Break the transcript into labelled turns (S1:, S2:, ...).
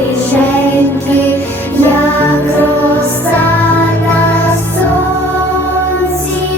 S1: Горіженьки, як роса на сонці.